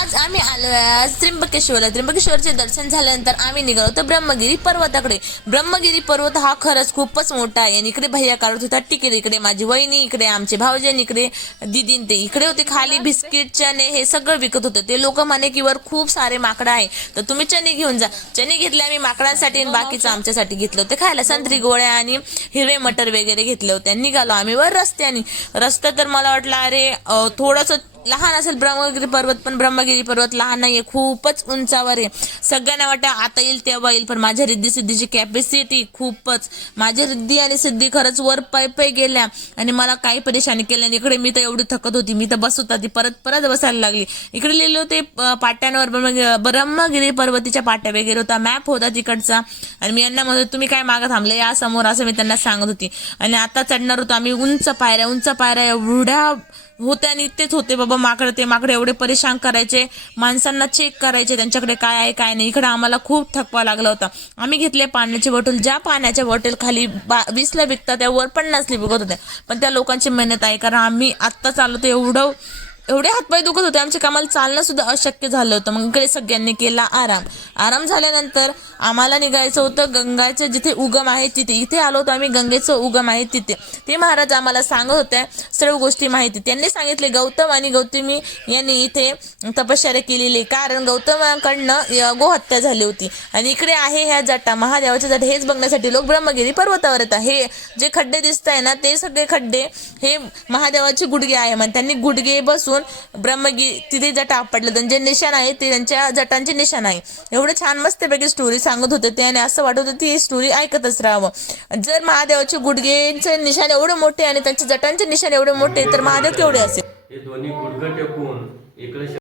आज आम्ही आलोय आज त्र्यंबकेश्वरचे दर्शन झाल्यानंतर आम्ही निघालो तर ब्रह्मगिरी पर्वताकडे. ब्रह्मगिरी पर्वत हा खरंच खूपच मोठा आहे आणि इकडे भैया काढत होता तिकीट. इकडे माझी वहिनी, इकडे आमचे भाऊजन, इकडे दीदीन ते इकडे होते. खाली बिस्किट चणे हे सगळं विकत होतं. ते लोक म्हणे की वर खूप सारे माकडं आहे तर तुम्ही चणे घेऊन जा. चणे घेतले आम्ही माकडांसाठी आणि बाकीचं आमच्यासाठी घेतलं होते खायला. संत्री गोळ्या आणि हिरवे मटर वगैरे घेतले होते. निघालो आम्ही वर रस्त्याने. रस्ता तर मला वाटलं अरे थोडंसं लहान असेल ब्रह्मगिरी पर्वत, पण ब्रह्मगिरी पर्वत लहान नाहीये, खूपच उंचावर आहे. सगळ्यांना वाटतं आता येईल तेव्हा येईल, पण माझ्या रिद्धी सिद्धीची कॅपॅसिटी खूपच. माझ्या रिद्धी आणि सिद्धी खरंच वर पाय गेल्या आणि मला काही परेशानी केली नाही. इकडे मी तर एवढी थकत होती, मी तर बसत होती, परत बसायला लागली. इकडे लिहिले होते पाट्यांवर ब्रह्मगिरी पर्वतीच्या पाट्या वगैरे होता, मॅप होता तिकडचा. आणि मी यांना म्हणत तुम्ही काय मागं थांबले या समोर, असं मी त्यांना सांगत होती. आणि आता चढणार होतो आम्ही उंच पायऱ्या एवढ्या होते आणि तेच होते बाबा ते माकडे एवढे परेशान करायचे, माणसांना चेक करायचे त्यांच्याकडे काय आहे काय नाही. इकडे आम्हाला खूप थकवा लागला होता. आम्ही घेतले पाण्याची बॉटल. ज्या पाण्याच्या बॉटल खाली 20ला विकतात त्या वर 50ला विकत होत्या, पण त्या लोकांची मेहनत आहे. कारण आम्ही आत्ता चाललो तर एवढे हातपाय दुखत होते आमचे, कामाला चालणं सुद्धा अशक्य झालं होतं. मग इकडे सगळ्यांनी केला आराम झाल्यानंतर आम्हाला निघायचं होतं गंगाचं जिथे उगम आहे तिथे. इथे आलो होतो आम्ही, गंगेचं उगम आहे तिथे. ते महाराज आम्हाला सांगत होत्या सर्व गोष्टी माहिती. त्यांनी सांगितले गौतम आणि गौतमी यांनी इथे तपश्चर्या केलेली, कारण गौतमाकडनं गोहत्या झाली होती. आणि इकडे आहे ह्या जटा, महादेवाच्या जटा. हेच बघण्यासाठी लोक ब्रह्मगिरी पर्वतावर येतात. हे जे खड्डे दिसत आहे ना, ते सगळे खड्डे हे महादेवाचे गुडघे आहे. मग त्यांनी गुडघे बसून ब्रह्मगिरी तिथे जटा आपटले, जे निशाण आहे ते त्यांच्या जटांचे निशाण आहे. एवढं छान मस्तपैकी स्टोरी सांगत होते ते, आणि असं वाटत होतं ती स्टोरी ऐकतच राहावं. जर महादेवाचे गुडघेचे निशाण एवढे मोठे आणि त्यांच्या जटांचे निशाण एवढे मोठे, तर महादेव केवढे असेल. हे दोन्ही गुडघे टेकून इकडे